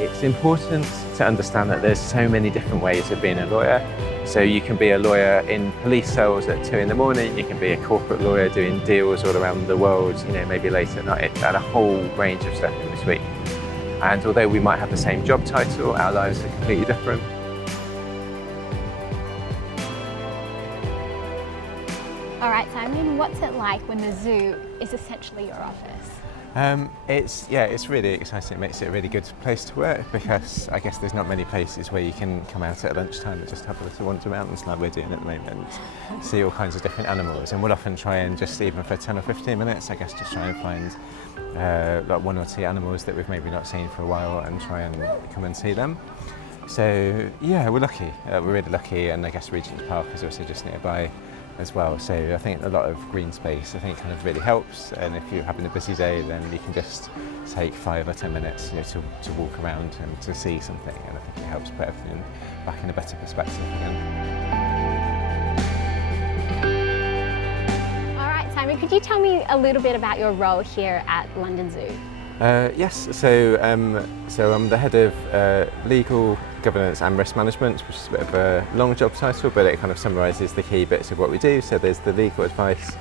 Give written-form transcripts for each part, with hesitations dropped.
It's important to understand that there's so many different ways of being a lawyer. So you can be a lawyer in police cells at 2 in the morning, you can be a corporate lawyer doing deals all around the world, maybe late at night, and a whole range of stuff in between. And although we might have the same job title, our lives are completely different. All right, Simon, what's it like when the zoo is essentially your office? It's really exciting. It makes it a really good place to work because I guess there's not many places where you can come out at lunchtime and just have a little wander around like we're doing at the moment, see all kinds of different animals, and we'll often try and just, even for 10 or 15 minutes, I guess, just try and find like 1 or 2 animals that we've maybe not seen for a while and try and come and see them. So yeah, we're lucky. We're really lucky, and I guess Regent's Park is also just nearby as well. So I think a lot of green space kind of really helps, and if you're having a busy day, then you can just take 5 or 10 minutes to walk around and to see something, and I think it helps put everything back in a better perspective again. All right, Simon, could you tell me a little bit about your role here at London Zoo? Yes, so I'm the head of legal, governance and risk management, which is a bit of a long job title, but it kind of summarises the key bits of what we do. So there's the legal advice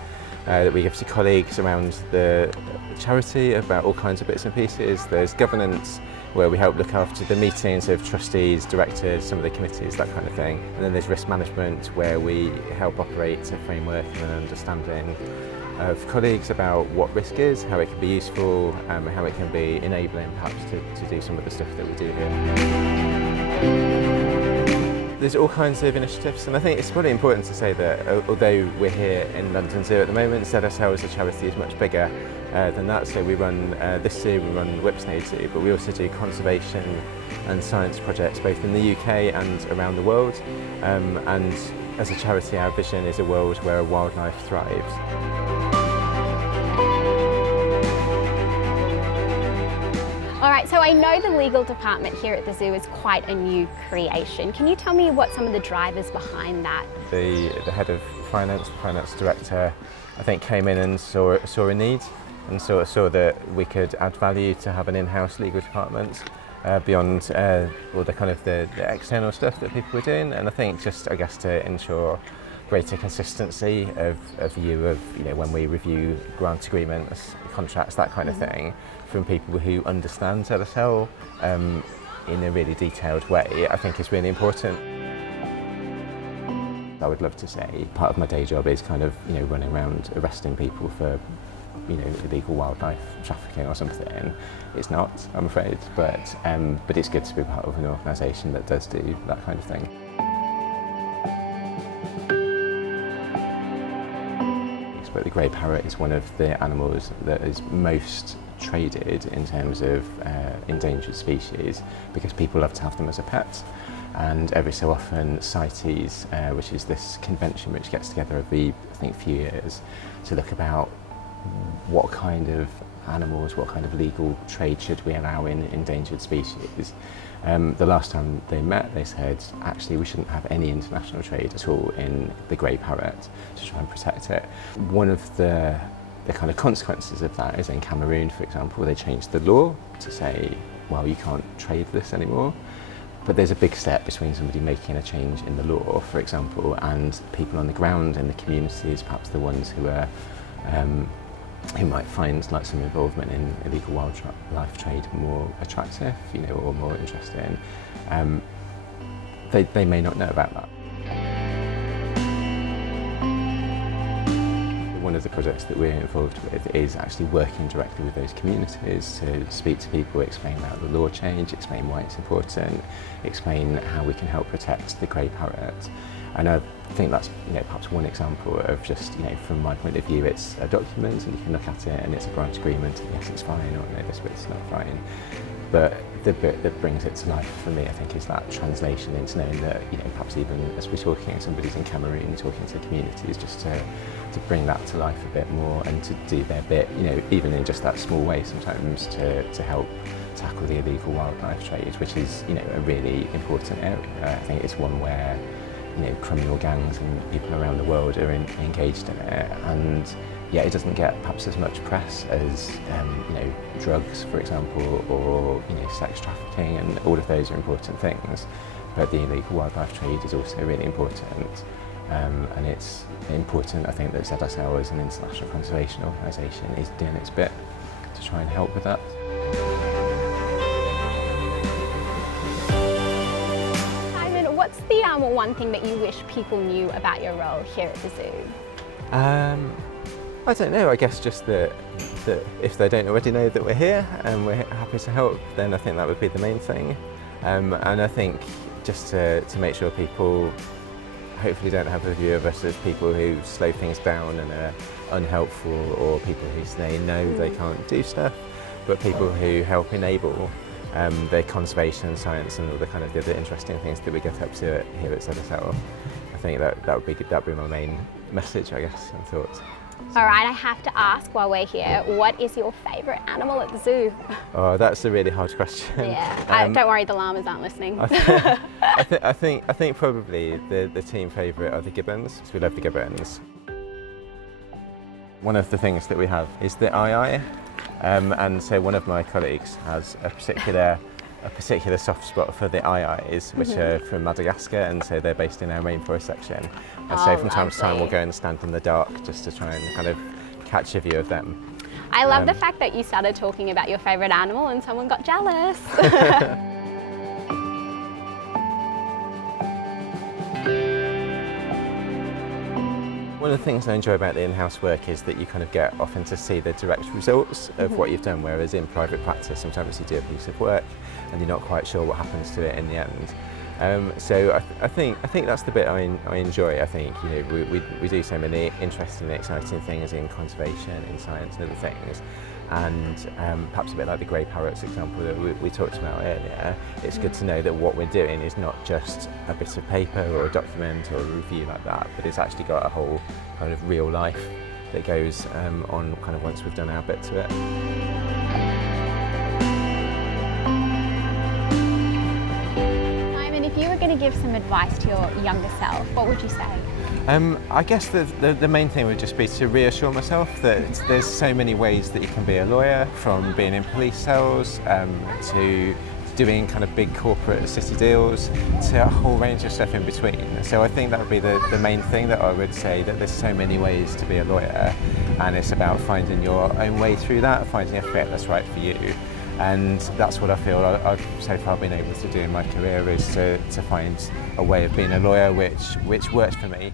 that we give to colleagues around the charity about all kinds of bits and pieces. There's governance, where we help look after the meetings of trustees, directors, some of the committees, that kind of thing. And then there's risk management, where we help operate a framework and an understanding of colleagues about what risk is, how it can be useful, how it can be enabling perhaps to do some of the stuff that we do here. There's all kinds of initiatives, and I think it's probably important to say that although we're here in London Zoo at the moment, ZSL as a charity is much bigger than that. So we run this zoo, we run Whipsnade Zoo, but we also do conservation and science projects both in the UK and around the world. And as a charity, our vision is a world where wildlife thrives. All right, so I know the legal department here at the zoo is quite a new creation. Can you tell me what some of the drivers behind that? The head of finance, the finance director, I think came in and saw a need, and saw that we could add value to have an in-house legal department beyond all the kind of the external stuff that people were doing. And I think just, I guess, to ensure greater consistency of view of, when we review grant agreements, contracts, that kind of thing, from people who understand ZSL in a really detailed way, I think is really important. I would love to say part of my day job is kind of, running around arresting people for, illegal wildlife trafficking or something. It's not, I'm afraid, but it's good to be part of an organisation that does do that kind of thing. But the grey parrot is one of the animals that is most traded in terms of endangered species, because people love to have them as a pet. And every so often CITES, which is this convention which gets together every, I think, few years to look about what kind of animals, what kind of legal trade should we allow in endangered species. The last time they met, they said, actually, we shouldn't have any international trade at all in the grey parrot to try and protect it. One of the kind of consequences of that is in Cameroon, for example, they changed the law to say, well, you can't trade this anymore. But there's a big step between somebody making a change in the law, for example, and people on the ground in the communities, perhaps the ones who are who might find like some involvement in illegal wildlife trade more attractive, or more interesting. They may not know about that. One of the projects that we're involved with is actually working directly with those communities to speak to people, explain about the law change, explain why it's important, explain how we can help protect the grey parrot. And I think that's perhaps one example of just, from my point of view, it's a document and you can look at it and it's a grant agreement and yes, it's fine, or no, this bit's not fine. But the bit that brings it to life for me, I think, is that translation into knowing that, perhaps even as we're talking, somebody's in Cameroon talking to communities, just to bring that to life a bit more and to do their bit, even in just that small way sometimes, to help tackle the illegal wildlife trade, which is, a really important area. I think it's one where, criminal gangs and people around the world are engaged in it, and yeah, it doesn't get perhaps as much press as drugs, for example, or sex trafficking, and all of those are important things. But the illegal wildlife trade is also really important. And it's important, I think, that ZSL as an international conservation organisation is doing its bit to try and help with that. Simon, what's the one thing that you wish people knew about your role here at the zoo? I don't know, I guess just that if they don't already know that we're here and we're happy to help, then I think that would be the main thing. And I think just to make sure people hopefully don't have a view of us as people who slow things down and are unhelpful, or people who say no, they can't do stuff, but people who help enable the conservation science and all the kind of the other interesting things that we get up to here at ZSL. I think that'd be my main message, I guess, and thoughts. All right, I have to ask while we're here, what is your favourite animal at the zoo? Oh, that's a really hard question. Yeah, don't worry, the llamas aren't listening. I think probably the team favourite are the gibbons, because we love the gibbons. One of the things that we have is the eye, and so one of my colleagues has a particular soft spot for the eyes, which are from Madagascar, and so they're based in our rainforest section. And so from time to time we'll go and stand in the dark just to try and kind of catch a view of them. I love the fact that you started talking about your favourite animal and someone got jealous. One of the things I enjoy about the in-house work is that you kind of get often to see the direct results of what you've done, whereas in private practice sometimes you do a piece of work and you're not quite sure what happens to it in the end. So I think that's the bit I enjoy. I think, you know, we do so many interesting and exciting things in conservation, in science and other things, and perhaps a bit like the grey parrots example that we talked about earlier, it's good to know that what we're doing is not just a bit of paper or a document or a review like that, but it's actually got a whole kind of real life that goes on kind of once we've done our bit to it. If you were going to give some advice to your younger self, what would you say? I guess the main thing would just be to reassure myself that there's so many ways that you can be a lawyer, from being in police cells to doing kind of big corporate city deals to a whole range of stuff in between. So I think that would be the main thing that I would say, that there's so many ways to be a lawyer, and it's about finding your own way through that, finding a fit that's right for you. And that's what I feel I've so far been able to do in my career, is to find a way of being a lawyer which works for me.